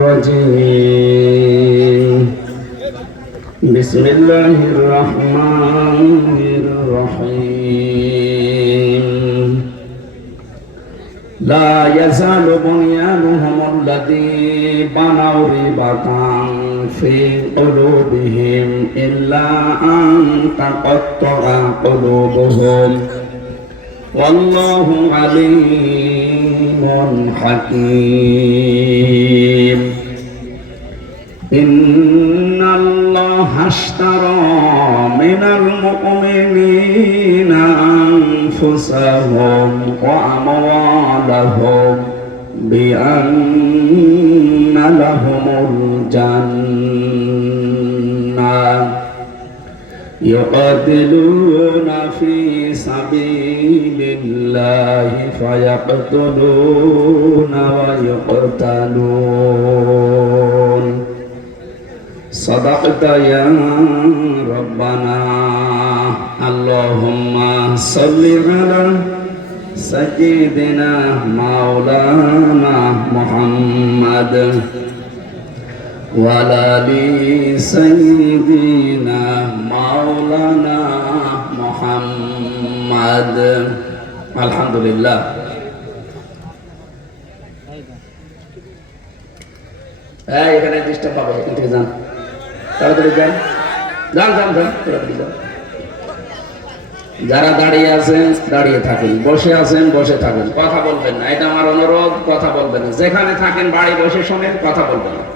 الرجيم بسم الله الرحمن الرحيم لا يزال بنيانهم الذي بنوا ريبة في قلوبهم إلا أن تقطع قلوبهم والله عليم حكيم إن الله اشترى من المؤمنين أنفسهم وأموالهم بأن لهم الجنة يقاتلون في سبيل الله فيقتلون ويقتلون صدقت يا ربنا اللهم صل على سيدنا مولانا محمد وعلى آل سيدنا مولانا محمد الحمد لله এই এখানে ডিস্টার্ব পাবে এখান থেকে যান তাড়াতাড়ি যান যান যান যান তাড়াতাড়ি যান যারা দাঁড়িয়ে আছেন দাঁড়িয়ে থাকুন বসে আছেন বসে থাকুন কথা বলবেন না এটা আমার অনুরোধ কথা বলবেন না যেখানে থাকেন বাড়ি বসে শোনেন কথা বলবেন না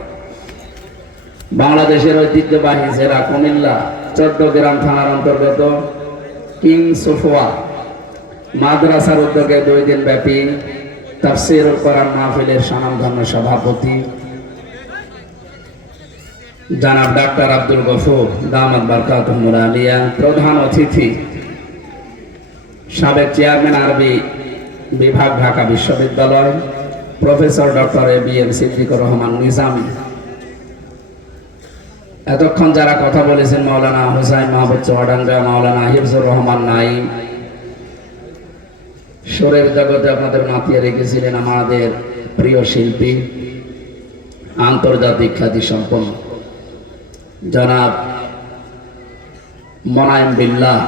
বাংলাদেশের ঐতিহ্যবাহী জেলা কুমিল্লা, চট্টগ্রাম থানার অন্তর্গত কিং সোফোয়া মাদ্রাসার উদ্যোগে দুই দিন ব্যাপী তাফসির কোরআন মাহফিলের স্বনামধন্য সভাপতি জানাব ডাক্তার আব্দুল গফুর দামাদ বারকাত আলিয়া, প্রধান অতিথি সাবেক চেয়ারম্যান আরবি বিভাগ, ঢাকা বিশ্ববিদ্যালয়, professor doctor A B M Siddiqur Rahman Nizami. এতক্ষণ যারা কথা বলেছেন মাওলানা হুসাইন মাহবুব চৌহাডাঙ্গা মাওলানা হিফজুর রহমান নাইম সুরের জগতে আপনাদের মাতিয়ে রেখেছিলেন আমাদের প্রিয় শিল্পী, আন্তর্জাতিক খ্যাতি সম্পন্ন জনাব মনায়েম বিল্লাহ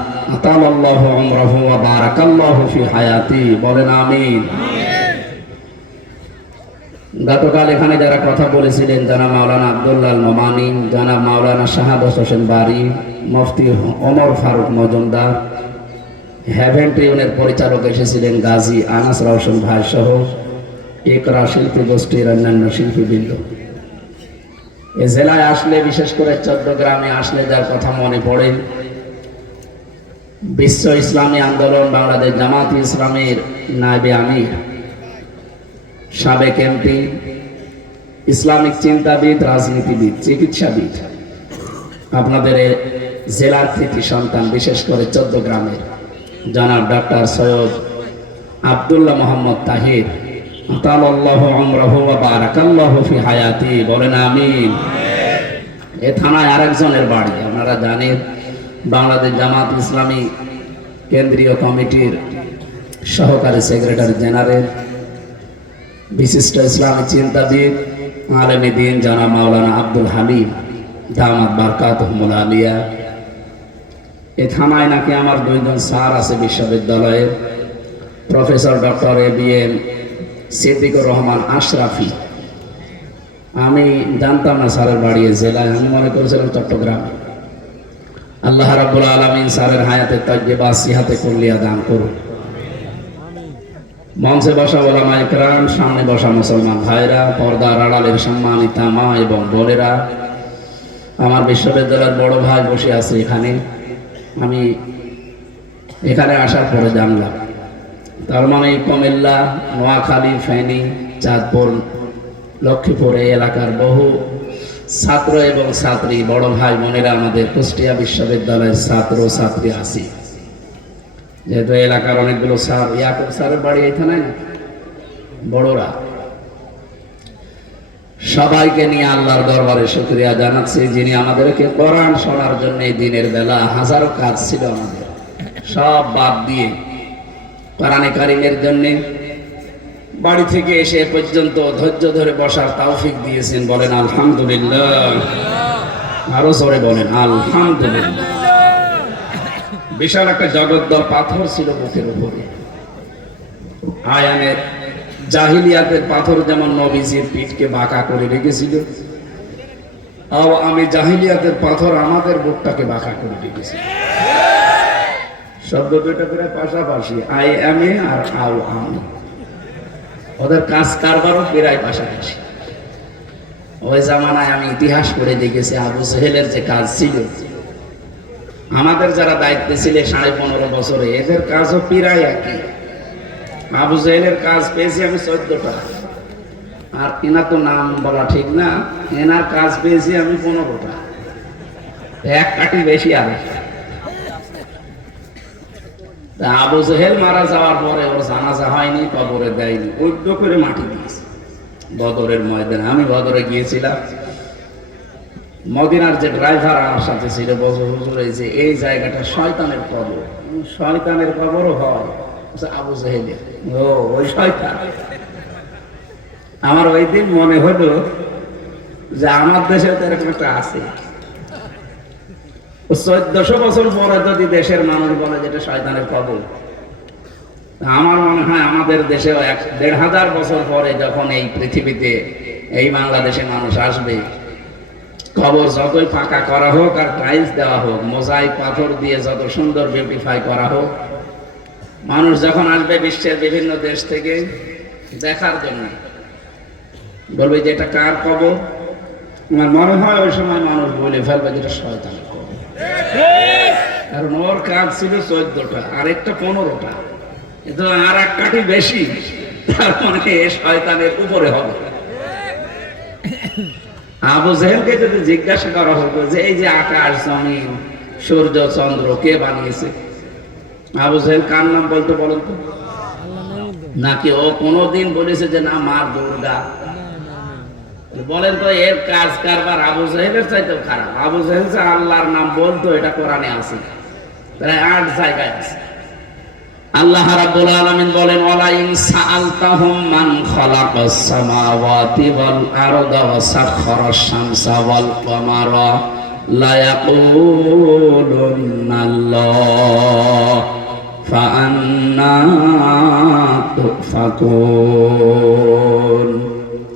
আমরাহু ওয়া বারাকাল্লাহু ফি হায়াতি, বলেন আমিন। গতকাল এখানে যারা কথা বলেছিলেন জানা মাওলানা আবদুল্লাহ নোমানি জানা মাওলানা শাহাদত হোসেন বাড়ি মুফতি ওমর ফারুক মজুমদার হ্যাভেন ট্রিউনের পরিচালক এসেছিলেন গাজী আনাস রওশন ভাই সহ একরা শিল্পী গোষ্ঠীর অন্যান্য শিল্পীবৃন্দ। এ জেলায় আসলে, বিশেষ করে চট্টগ্রামে আসলে যার কথা মনে পড়ে, বিশ্ব ইসলামী আন্দোলন, বাংলাদেশ জামাত ইসলামের নাইবে আমির। সাবেক এমপি, ইসলামিক চিন্তাবিদ, রাজনীতিবিদ, চিকিৎসাবিদ। আপনাদের জেলার কৃতি সন্তান, বিশেষ করে চোদ্দ গ্রামের ডাক্তার সৈয়দ আবদুল্লাহ মোহাম্মদ তাহির হায়াতি, বলেন আমিন। এ থানায় আরেকজনের বাড়ি, আপনারা বাংলাদেশ জামাত ইসলামী কেন্দ্রীয় কমিটির সহকারী সেক্রেটারি জেনারেল বিশিষ্ট ইসলামী চিন্তাবিদ, আলমী দিন জানা মাওলানা আব্দুল হামিদ, দামাত বারকাত আলিয়া। এ থানায় নাকি আমার দুইজন স্যার আছে বিশ্ববিদ্যালয়ের professor doctor A B M Siddiqur Rahman Ashrafi. আমি জানতাম না স্যারের বাড়ি জেলায়, আমি মনে করেছিলাম চট্টগ্রাম। আল্লাহ রাবুল আলমিন স্যারের হায়াতে তজ্জেবা সিহাতে করলিয়া দান করুন মঞ্চে বসা ওলামা ইকরাম, সামনে বসা মুসলমান ভাইরা, পর্দার আড়ালের সম্মানিতা মা এবং বোনেরা। আমার বিশ্ববিদ্যালয়ের বড় ভাই বসে আছে এখানে। আমি এখানে আসার পরে জানলাম। তার মানে কুমিল্লা, নোয়াখালী, ফেনী, চাঁদপুর, লক্ষ্মীপুর এই এলাকার বহু ছাত্র এবং ছাত্রী, বড় ভাই বোনেরা আমাদের কুষ্টিয়া বিশ্ববিদ্যালয়ের ছাত্র ছাত্রী আছি। যেহেতু এলাকার অনেকগুলো স্যার, ইয়াকুব স্যারের বাড়ি এখানে বড়রা। সবাইকে নিয়ে আল্লাহর দরবারে শুক্রিয়া জানাচ্ছি, যিনি আমাদেরকে কোরআন শোনার জন্য এই দিনের বেলা হাজারো কাজ ছিল আমাদের। সব বাদ দিয়ে কোরআনে কারিমের জন্যে বাড়ি থেকে এসে পর্যন্ত ধৈর্য ধরে বসার তৌফিক দিয়েছেন বলেন আলহামদুলিল্লাহ। আরও জোরে বলেন, আলহামদুলিল্লাহ। বিশাল একটা জগদ্দল পাথর ছিল বুকের উপরে। আয়ানের জাহিলিয়াতের পাথর যেমন নবীজির পিঠকে বাঁকা করে রেখেছিল আও আমি জাহিলিয়াতের পাথর আমাদের বুকটাকে বাঁকা করে রেখেছি। শব্দ দুটো প্রায় পাশাপাশি, আই এম এ আর আও আমি। ওদের কাজ কারবারও প্রায় পাশাপাশি। ওই জামানায় আমি ইতিহাস করে দেখেছি, আবু সেহেলের যে কাজ ছিল আমাদের যারা দায়িত্বে ছিল সাড়ে পনেরো বছরে, এদের কাজও প্রায় একই। আবু জাহেলের কাজ পেয়েছি আমি চোদ্দটা। আর এনার তো নাম বলা ঠিক না, এনার কাজ পেয়েছি আমি পনেরোটা। এক কাটি বেশি আর আবু জেহেল মারা যাওয়ার পরে ওর জানাজা হয়নি, কবরে দেয়নি উদ্য করে মাটি দিয়েছে। বদরের ময়দানে, আমি বদরে গিয়েছিলাম। মদিনার যে ড্রাইভার আমার সাথে ছিল বছর হুজুর যে এই জায়গাটা শয়তানের কবর। শয়তানের কবরও হয়। আবু জাহেলের ও, ওই শয়তান। আমার ওই দিন মনে হলো যে আমার দেশে তো এরকম একটা আছে। চোদ্দশো বছর পরে যদি দেশের মানুষ বলে যেটা শয়তানের কবর, আমার মনে হয় আমাদের দেশে এক দেড় হাজার বছর পরে যখন এই পৃথিবীতে এই বাংলাদেশে মানুষ আসবে কবর যতই ফাঁকা করা হোক আর টাইলস দেওয়া হোক, মোজাইক পাথর দিয়ে যত সুন্দর বিউটিফাই করা হোক, মানুষ যখন আসবে বিশ্বের বিভিন্ন দেশ থেকে দেখার জন্য। বলবে যে এটা কার কবর আমার মনে হয় ওই সময় মানুষ বলে ফেলবে যেটা শয়তানের কবর কারণ ওর কাজ ছিল চোদ্দটা, আরেকটা পনেরোটা। কিন্তু আর এক কাঠি বেশি, তার মানে শয়তানের উপরে হবে। আবু জেহেলকে যদি জিজ্ঞাসা করা হতো যে, এই যে আকাশ জমিন সূর্য, চন্দ্র, কে বানিয়েছে? আবু জেহেল কার নাম বলতো বলেন তো? নাকি ও কোনোদিন বলেছে যে, না, মা দুর্গা বলেন তো, এর কাজ কারবার আবু জাহেলের চাইতেও খারাপ। আবু জাহেল যে আল্লাহর নাম বলতো, এটা কোরআনে আছে। প্রায় আট জায়গায় আছে। আল্লাহ রাব্বুল আলামিন বলেন, ওয়ালা ইন সাআলতাহুম মান খালাকাস সামাওয়াতি ওয়াল আরদা ওয়া সাখখারাস শামসা ওয়াল কমারা লা ফাআন্না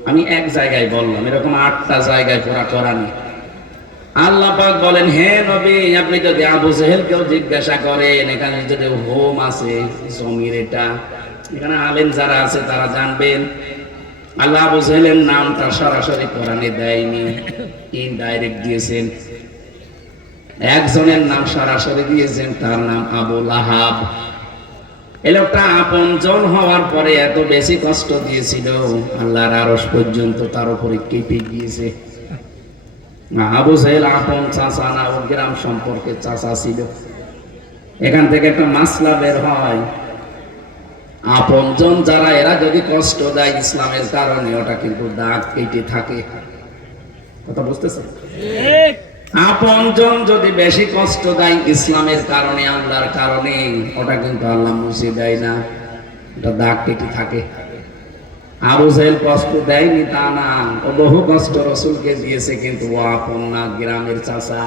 আমি এক জায়গায় বললাম, এরকম আটটা জায়গায় পুরা কোরআনে আল্লাহ পাক বলেন, হে নবী, আপনি যদি আবু জিজ্ঞাসা করেন, এখানে যদি হোম আছে, জমির এটা, এখানে যারা আছে তারা জানবেন। আল্লাহ আবু জেহেলের নামটা সরাসরি কোরআনে দেয়নি ইনডাইরেক্ট দিয়েছেন। একজনের নাম সরাসরি দিয়েছেন, তার নাম আবু লাহাব। এই লোকটা আপন জন হওয়ার পরে এত বেশি কষ্ট দিয়েছিল, আল্লাহর আরস পর্যন্ত তার উপরে কেঁপে গিয়েছে। আবু সাহেল আপন চাচা না ও গ্রাম সম্পর্কে চাচা ছিল। এখান থেকে একটা মাসলা বের হয়। আপন জন যারা এরা যদি কষ্ট দেয় ইসলামের কারণে ওটা কিন্তু দাগ কেটে থাকে। কথা বুঝতেছে আপন জন যদি বেশি কষ্ট দেয় ইসলামের কারণে আল্লাহর কারণে ওটা কিন্তু আল্লাহ মুছে দেয় না। ওটা দাগ কেটে থাকে। আবু জাহেল কষ্ট দেয়নি তা না। ও বহু কষ্ট রসুলকে দিয়েছে, কিন্তু ও আপন না গ্রামের চাষা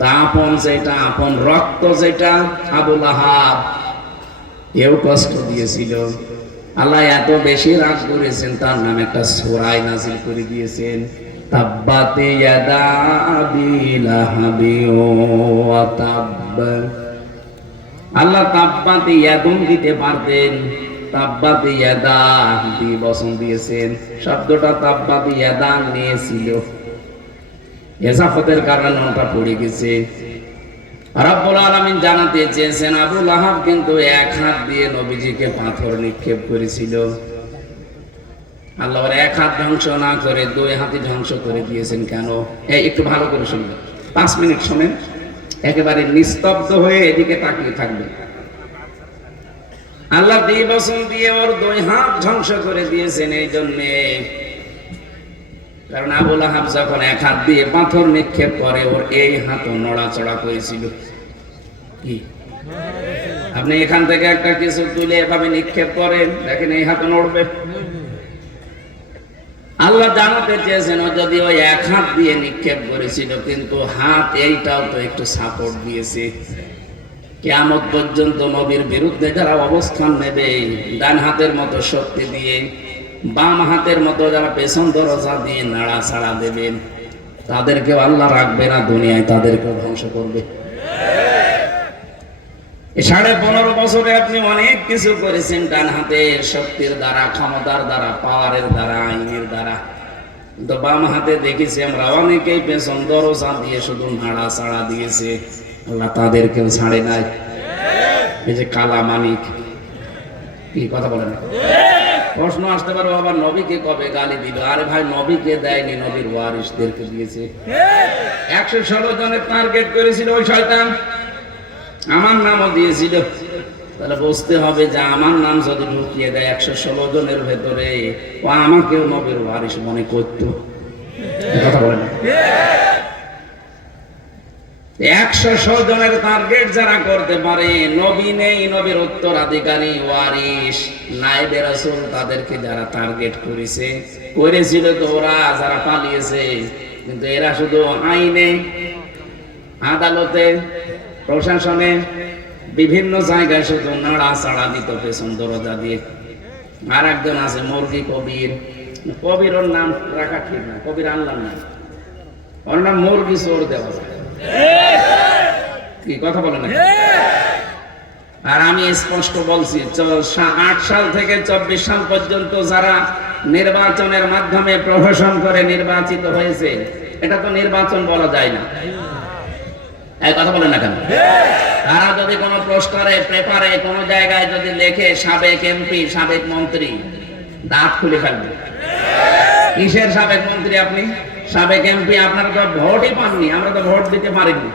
দা আপন যেটা, আপন রক্ত যেটা আবুল আহাব কেউ কষ্ট দিয়েছিল। আল্লাহ এত বেশি রাগ করেছেন, তার নাম একটা সোরাই নাজিল করে দিয়েছেন। তাব্বাতে ইয়াদা আবি লাহাবি ওয়া তাব্ব আল্লাহ তাব্বাতে ইয়াদুম দিতে পারতেন। দিয়ে বসন দিয়েছেন। শব্দটা নিয়েছিল। কারণে পড়ে গেছে। রাব্বুল আলামিন জানাতে চেয়েছেন কিন্তু এক হাত দিয়ে নবীজিকে পাথর নিক্ষেপ করেছিল। আল্লাহর এক হাত ধ্বংস না করে দুই হাতে ধ্বংস করে দিয়েছেন কেন? একটু ভালো করে শুনবেন পাঁচ মিনিট শোনেন। একেবারে নিস্তব্ধ হয়ে এদিকে তাকিয়ে থাকবে আল্লাহ দিয়ে বসন দিয়ে ওর দুই হাত ধ্বংস করে দিয়েছেন এই জন্যে। কারণ আবুল আহাব যখন এক হাত দিয়ে পাথর নিক্ষেপ করে, ওর এই হাতও নড়াচড়া করেছিল। কি? আপনি এখান থেকে একটা কিছু তুলে এভাবে নিক্ষেপ করেন, দেখেন এই হাতে নড়বে। আল্লাহ জানাতে চেয়েছেন, ও যদি ওই এক হাত দিয়ে নিক্ষেপ করেছিল, কিন্তু হাত এইটাও তো একটু সাপোর্ট দিয়েছে। কেয়ামত পর্যন্ত নবীর বিরুদ্ধে যারা অবস্থান নেবে, ডান হাতের মতো শক্তি দিয়ে, বাম হাতের মতো যারা পেছন দরজা দিয়ে নাড়া ছাড়া দেবেন তাদেরকেও আল্লাহ রাখবে না, দুনিয়ায় তাদেরকেও ধ্বংস করবে। সাড়ে পনেরো বছরে আপনি অনেক কিছু করেছেন ডান হাতের শক্তির দ্বারা, ক্ষমতার দ্বারা, পাওয়ারের দ্বারা, আইনের দ্বারা। কিন্তু বাম হাতে দেখেছি আমরা অনেকেই পেছন দরজা দিয়ে শুধু নাড়া ছাড়া দিয়েছে। আল্লাহ তাদেরকেও ছাড়ে নাই। এই যে কালা মানিক, কি কথা বলে না প্রশ্ন আসতে পারো আবার নবীকে কবে গালি দিল আরে ভাই, নবীকে দেয়নি, নবীর ওয়ারিসদেরকে দিয়েছে। একশো ষোলো জনের টার্গেট করেছিল ওই শয়তান। আমার নামও দিয়েছিল। তাহলে বুঝতে হবে যে আমার নাম যদি ঢুকিয়ে দেয় একশো ষোলো জনের ভেতরে, ও আমাকেও নবীর ওয়ারিস মনে করতো। কথা বলে না একশো জনের টার্গেট যারা করতে পারে, নবী নেই, নবীর উত্তরাধিকারী ওয়ারিস নাইবে রাসূল তাদেরকে যারা টার্গেট করেছে, করেছিল তো ওরা, যারা পালিয়েছে। কিন্তু এরা শুধু আইনে, আদালতে, প্রশাসনে, বিভিন্ন জায়গায় শুধু নাড়া চাড়া দিত পেছন দরজা দিয়ে। আর একজন আছে, মুরগি কবির। কবির ওর নাম রাখা ঠিক না, কবির আল্লাহ নাম। ওর নাম মুরগি চোর দেওয়া যায়। কথা আর আমি স্পষ্ট বলছি আট সাল থেকে চব্বিশ সাল পর্যন্ত যারা নির্বাচনের মাধ্যমে প্রহসন করে নির্বাচিত হয়েছে, এটা তো নির্বাচন বলা যায় না। কথা বলেন না কেন? তারা যদি কোনো পোস্টারে, পেপারে, কোনো জায়গায় যদি লেখে, সাবেক এমপি, সাবেক মন্ত্রী, দাঁত খুলে ফেলবে। কিসের সাবেক মন্ত্রী আপনি? সাবেক এমপি আপনারা তো ভোটই পাননি, আমরা তো ভোট দিতে পারিনি।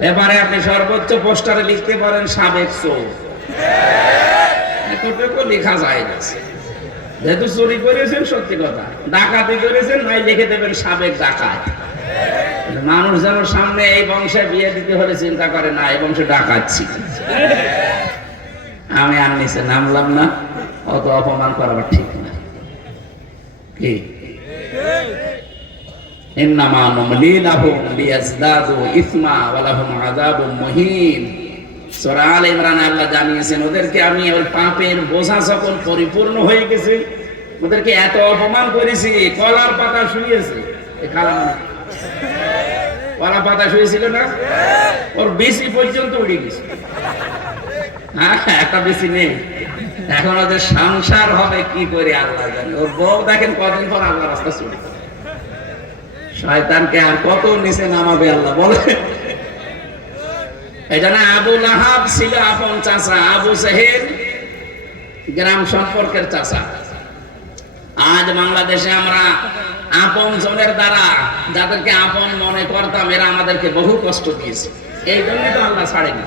পেপারে আপনি সর্বোচ্চ পোস্টারে লিখতে পারেন সাবেক চোর। এতটুকু লেখা যায় না। যেহেতু চুরি করেছেন, সত্যি কথা। ডাকাতি করেছেন, নাই লিখে দেবেন সাবেক ডাকাত। মানুষ যেন সামনে এই বংশে বিয়ে দিতে হলে চিন্তা করে, না, এই বংশে ডাকাচ্ছি আমি আর নিচে নামলাম না, অত অপমান করাবার ঠিক না। কি? ইন্নামা নুমলি লাহুম লিয়াজদাদু ইসমা ওয়া লাহুম আযাবুম মুহিন। সূরা আল ইমরান আল্লাহ জানিয়েছেন, ওদেরকে আমি ওর পাপের বোঝা যখন পরিপূর্ণ হয়ে গেছে, ওদেরকে এত অপমান করেছি, কলার পাতা শুয়েছে। কলা পাতা শুয়েছিল না? ওর বেশি পর্যন্ত উড়ে গেছে। হ্যাঁ একটা বেশি নেই। এখন ওদের সংসার হবে কি করে আল্লাহ জানে। ওর বউ দেখেন কদিন পর আল্লাহ রাস্তা চলে শয়তানকে আর কত নিচে নামাবে আল্লাহ বলে। এই জন্য আবু লাহাব ছিল আপন চাচা আবু সাহেব গ্রাম সম্পর্কের চাচা। আজ বাংলাদেশে আমরা আপন জনের দ্বারা যাদেরকে আপন মনে করতাম এরা আমাদেরকে বহু কষ্ট দিয়েছে। এই জন্য তো আল্লাহ ছাড়েনি।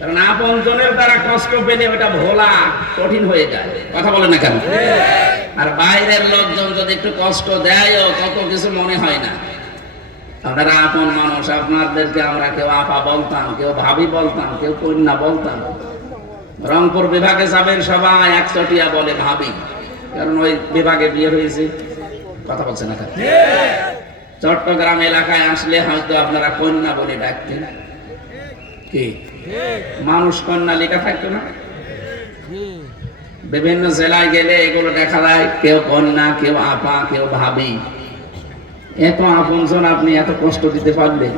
কারণ আপন জনের দ্বারা কষ্ট পেলে ওটা ভোলা কঠিন হয়ে যায়। কথা বলে না কেন? আর বাইরের লোকজন যদি একটু কষ্ট দেয়ও তত কিছু মনে হয় না। আপনারা আপন মানুষ আপনাদেরকে আমরা কেউ আপা বলতাম কেউ ভাবি বলতাম কেউ কন্যা বলতাম। রংপুর বিভাগে যাবেন সবাই একচটিয়া বলে ভাবি। কারণ ওই বিভাগে বিয়ে হয়েছে। কথা বলছে না চট্টগ্রাম এলাকায় আসলে হয়তো আপনারা কন্যা বলে ডাকতেন। কি? মানুষ কন্যা লেখা থাকতো না? বিভিন্ন জেলায় গেলে এগুলো দেখা যায়, কেউ কন্যা, কেউ আপা, কেউ ভাবি। এত আপনজন আপনি এত কষ্ট দিতে পারবেন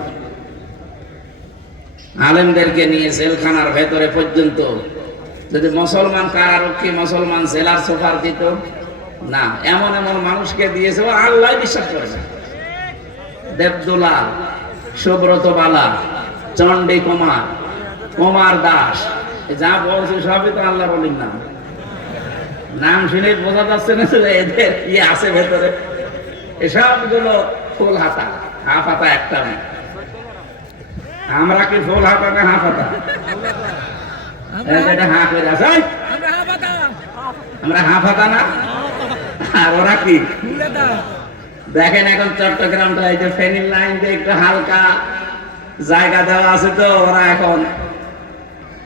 আলেমদেরকে নিয়ে জেলখানার ভেতরে পর্যন্ত। যদি মুসলমান কারারক্ষী মুসলমান জেলার সোফার দিত, না, এমন এমন মানুষকে দিয়েছে, ও আল্লাহ বিশ্বাস করে না। সুব্রত বালা, চণ্ডী কুমার কুমার দাস যা বলছে সবই তো আল্লাহ বলির নাম নাম শুনে বোঝা যাচ্ছে না যে এদের কি আছে ভেতরে। এসবগুলো ফুল হাতা হাফ হাতা একটা নেই আমরা কি ফুল হাতা না হাফ হাতা? আমরা হাফ হাতা। না? আর ওরা কি? দেখেন এখন চট্টগ্রামটা এই যে ফেনির লাইন দিয়ে একটু হালকা জায়গা দেওয়া আছে তো ওরা এখন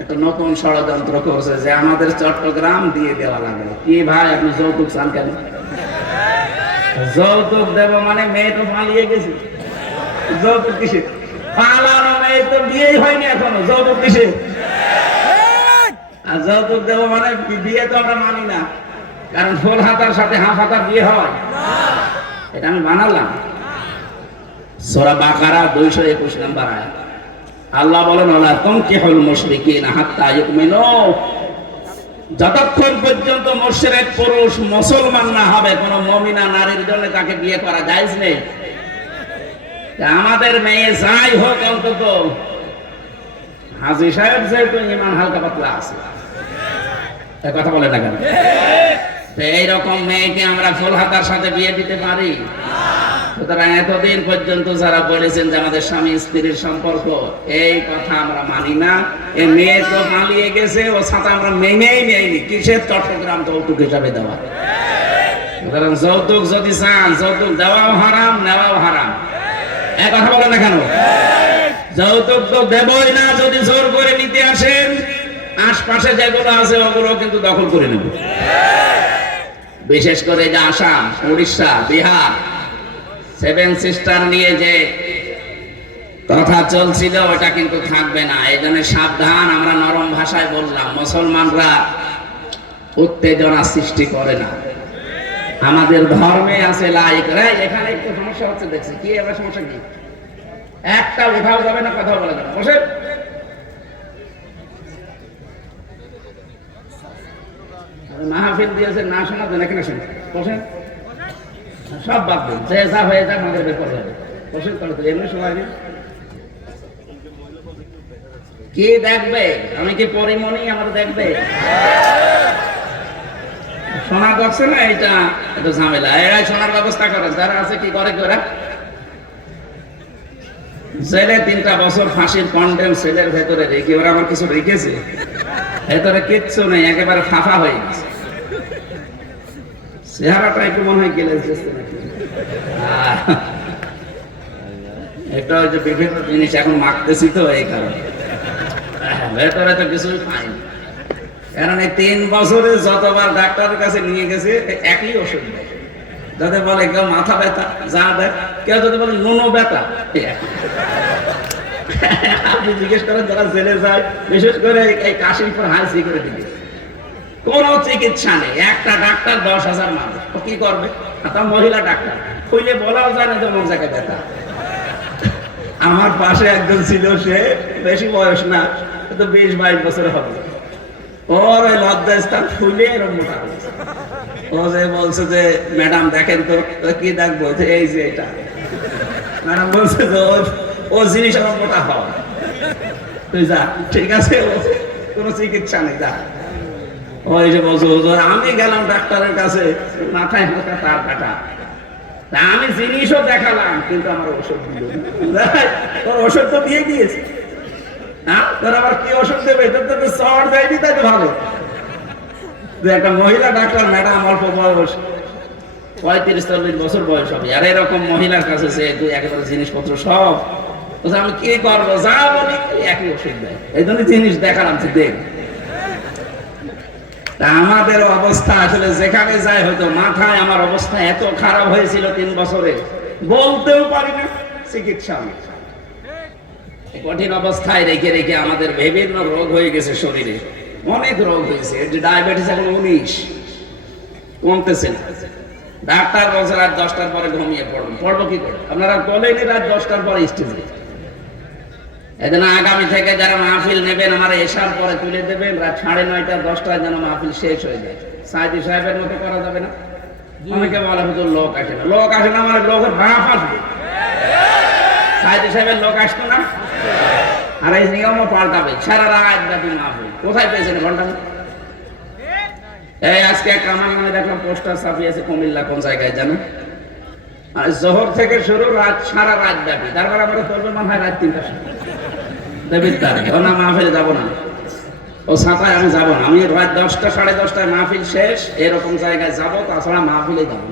একটা নতুন ষড়যন্ত্র করছে যে আমাদের চট্টগ্রাম দিয়ে দেওয়া লাগবে। কি ভাই, আপনি যৌতুক চান কেন? যৌতুক দেব মানে মেয়ে তো পালিয়ে গেছে। যৌতুক কিসে? পালানো মেয়ে তো বিয়েই হয়নি এখনও। যৌতুক কিসে? আর যৌতুক দেব মানে বিয়ে তো আমরা মানি না। কারণ ফুল হাতার সাথে হাফ হাতার বিয়ে হয়। এটা আমি বানালাম। সোরা বাকারা দুইশো একুশ নাম্বার আয়াত। আল্লাহ বলেন আল্লাহ ওলা তুমকিহুল মুশরিকিন হাত্তা ইউমিনু। যতক্ষণ পর্যন্ত মুশরিক পুরুষ মুসলমান না হবে, কোন মমিনা নারীর জন্য তাকে বিয়ে করা জায়েজ নেই। আমাদের মেয়ে যাই হোক অন্তত, হাজি সাহেব যেহেতু ইমান হালকা পাতলা আছে কথা বলে না কেন? এইরকম মেয়েকে আমরা ফুল হাতার সাথে বিয়ে দিতে পারি? সুতরাং এতদিন পর্যন্ত যারা বলেছেন যে আমাদের স্বামী স্ত্রীর সম্পর্ক, এই কথা আমরা মানি না। মেয়ে তো পালিয়ে গেছে, ও আমরা মেনেই কিসের চট্টগ্রাম যৌতুক হিসাবে দেওয়া? সুতরাং যৌতুক যদি চান, যৌতুক দেওয়াও হারাম, নেওয়াও হারাম। এক কথা কেন? যৌতুক তো দেবই না যদি জোর করে নিতে আসেন। আশপাশে যেগুলো আছে ওগুলো কিন্তু দখল করে নেব। বিশেষ করে যে আসাম, উড়িষ্যা, বিহার সেভেন সিস্টার নিয়ে যে কথা চলছিল, ওটা কিন্তু থাকবে না। এই জন্য সাবধান, আমরা নরম ভাষায় বললাম, মুসলমানরা উত্তেজনা সৃষ্টি করে না। আমাদের ধর্মে আছে লাইক। এখানে একটু সমস্যা হচ্ছে, দেখছি। কি, এবার সমস্যা কি? একটা উঠাও যাবে না কথা বলা যাবে না। বসে। মাহফিল দিয়েছে না শোনা দেন এখানে শুনে বসেন সব বাদ দেন। যে যা হয়ে যাক আমাদের বের করে যাবে বসেন তাহলে তো, এমনি সময় দিন। কে দেখবে? আমি কি পরিমণি আমার দেখবে? শোনা যাচ্ছে না এটা এটা ঝামেলা। এরাই শোনার ব্যবস্থা করে যারা আছে কি করে কি ওরা ছেলে তিনটা বছর ফাঁসির কন্ডেম সেলের ভেতরে রেখে, ওরা আমার কিছু রেখেছে। ভেতরে কিচ্ছু নেই, একেবারে ফাঁফা হয়ে গেছে। চেহারাটা একটু মনে হয় গেলে এটা যে বিভিন্ন জিনিস এখন মাখতেছি তো এই কারণে। ভেতরে তো কিছুই কারণ এই তিন বছরে যতবার ডাক্তারের কাছে নিয়ে গেছে একই ওষুধ যাদের বলে কেউ মাথা ব্যথা, যা দেয়, কেউ যদি বলে নুনো ব্যথা আপনি জিজ্ঞেস করেন, যারা জেলে যায়, বিশেষ করে এই কাশিমপুর হাসি করে দিবে কোন চিকিৎসা নেই। একটা ডাক্তার দশ হাজার মানুষ। কি করবে? তা মহিলা ডাক্তার। খুলে বলাও যায় না যে মন জায়গায় ব্যথা। আমার পাশে একজন ছিল, সে বেশি বয়স না তো বিশ বাইশ বছর হবে। ওর ওই লজ্জা স্থান ফুলে মোটা ও যে বলছে যে, ম্যাডাম, দেখেন তো কি দেখব? যে এই যে এটা। ম্যাডাম বলছে যে ও জিনিস আমার মোটা হওয়া। তুই যা, ঠিক আছে কোনো চিকিৎসা নেই, যা। ওই যে বলছে, হুজুর, আমি গেলাম ডাক্তারের কাছে, মাথায় হালকা তার কাটা। আমি জিনিসও দেখালাম, কিন্তু আমার ওষুধ দিল তোর ওষুধ তো দিয়ে দিয়েছে। হ্যাঁ? তোর আবার কি ওষুধ দেবে? তোর তো শহর তাই তো ভালো। একটা মহিলা ডাক্তার, ম্যাডাম, অল্প বয়স, পঁয়ত্রিশ, চল্লিশ বছর বয়স হবে। আর এরকম মহিলার কাছে সে তুই একেবারে জিনিসপত্র সব। আমি কি করব? যা বলি, একই ওষুধ দেয়। এই জন্য জিনিস দেখালাম তুই দেখ। আমাদের অবস্থা আসলে যেখানে যায় হয়তো মাথায় আমার অবস্থা এত খারাপ হয়েছিল তিন বছরে। বলতেও পারি না, চিকিৎসা কঠিন অবস্থায় রেখে রেখে আমাদের বিভিন্ন রোগ হয়ে গেছে শরীরে। অনেক রোগ হয়েছে ডায়াবেটিস এখন উনিশ, কমতেছে না। ডাক্তার বলছে রাত দশটার পরে ঘুমিয়ে পড়বেন পড়ব কি করে? আপনারা বলেনি রাত দশটার পরে স্টেজে। এজন্য আগামী থেকে যারা মাহফিল নেবেন আমার এসার পরে তুলে দেবেন। রাত সাড়ে নয়টা দশটায় যেন মাহফিল শেষ হয়ে যায়। সাইদি সাহেবের মতো করা যাবে না? অনেকে বলে হুজুর লোক আসে না। লোক আসে না মানে লোকের ভাড়া আসবে সাইদি সাহেবের লোক আসতো না? আর এই নিয়মও পাল্টাবে। সারা রাত ব্যাপী মাহফিল। কোথায় পেয়েছেন ঘণ্টা? এই আজকে এক আমার নামে দেখলাম পোস্টার ছাপিয়েছে কুমিল্লা কোন জায়গায় জানো আর জোহর থেকে শুরু রাত সারা রাত ব্যাপী। তারপর আমরা করবে মনে হয় রাত তিনটার সময়। আমি না। আমি দশটা, সাড়ে দশটায় মাহফিল শেষ, এরকম জায়গায় যাব, তাছাড়া মাহফিলে যাব।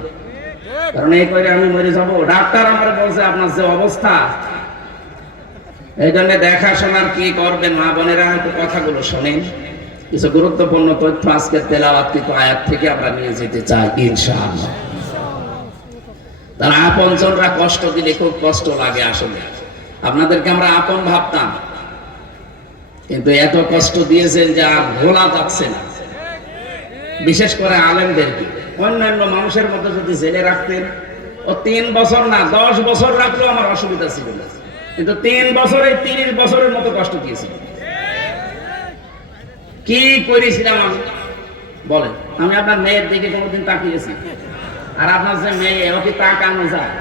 কারণ এই করে আমি মরে যাব। ডাক্তার আমার বলছে, আপনার যে অবস্থা, এই জন্য দেখাশোনার কি করবেন? মা বোনেরা একটু কথাগুলো শোনেন। কিছু গুরুত্বপূর্ণ তথ্য আজকে তেলাওয়াতকৃত আয়াত থেকে আমরা নিয়ে যেতে চাই, ইনশাআল্লাহ। তারা আপনজনরা কষ্ট দিলে খুব কষ্ট লাগে আসলে। আপনাদেরকে আমরা আপন ভাবতাম। কিন্তু এত কষ্ট দিয়েছেন যে ভোলা যাচ্ছে না। বিশেষ করে আলেমদেরকে। অন্যান্য মানুষের মতো যদি জেলে রাখতেন, ও তিন বছর না, দশ বছর রাখলেও আমার অসুবিধা ছিল না। কিন্তু তিন বছরে তিরিশ বছরের মতো কষ্ট দিয়েছিল কি করেছিলাম আমি? বলেন, আমি আপনার মেয়ের দিকে কোনোদিন তাকিয়েছি। আর আপনার যে মেয়ে, ও কি তাকানো যায়?